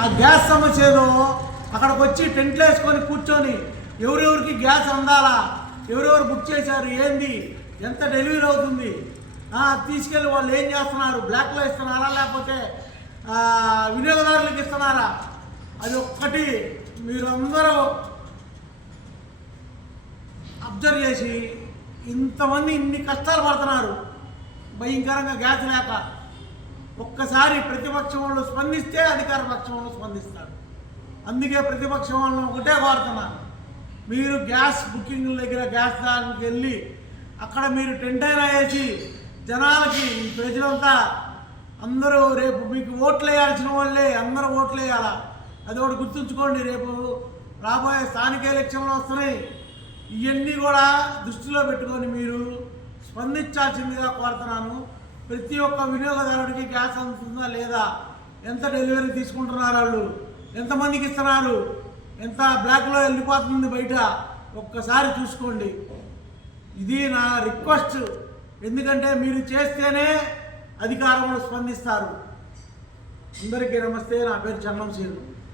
ఆ గ్యాస్ సమస్యలో అక్కడికి వచ్చి టెంట్లు వేసుకొని కూర్చొని ఎవరెవరికి గ్యాస్ అందాలా, ఎవరెవరు బుక్ చేశారు, ఏంది, ఎంత డెలివరీ అవుతుంది, తీసుకెళ్ళి వాళ్ళు ఏం చేస్తున్నారు, బ్లాక్లో ఇస్తున్నారా లేకపోతే వినియోగదారులకు ఇస్తున్నారా, అది ఒక్కటి మీరు అందరూ అబ్జర్వ్ చేసి ఇంతమంది ఇన్ని కష్టాలు పడుతున్నారు భయంకరంగా గ్యాస్ లేక. ఒక్కసారి ప్రతిపక్షం వాళ్ళు స్పందిస్తే అధికార పక్షం వాళ్ళు స్పందిస్తారు. అందుకే ప్రతిపక్షం వాళ్ళని ఒకటే కోరుతున్నాను, మీరు గ్యాస్ బుకింగ్ దగ్గర గ్యాస్ దానికి వెళ్ళి అక్కడ మీరు టెంట్ అయినా వేసి జనాలకి ప్రజలంతా అందరూ రేపు మీకు ఓట్లు వేయాల్సిన వాళ్ళే అందరూ ఓట్లు వేయాలా. అది ఒకటి గుర్తుంచుకోండి, రేపు రాబోయే స్థానిక ఎలక్షన్లు వస్తున్నాయి. ఇవన్నీ కూడా దృష్టిలో పెట్టుకొని మీరు స్పందించాల్సిందిగా కోరుతున్నాను. ప్రతి ఒక్క వినియోగదారుడికి గ్యాస్ అందుతుందా లేదా, ఎంత డెలివరీ తీసుకుంటున్నారు, వాళ్ళు ఎంతమందికి ఇస్తున్నారు, ఎంత బ్లాక్లో వెళ్ళిపోతుంది బయట, ఒక్కసారి చూసుకోండి. ఇది నా రిక్వెస్ట్. ఎందుకంటే మీరు చేస్తేనే అధికారంలో స్పందిస్తారు. అందరికీ నమస్తే. నా పేరు చంద్రం శ్రీను.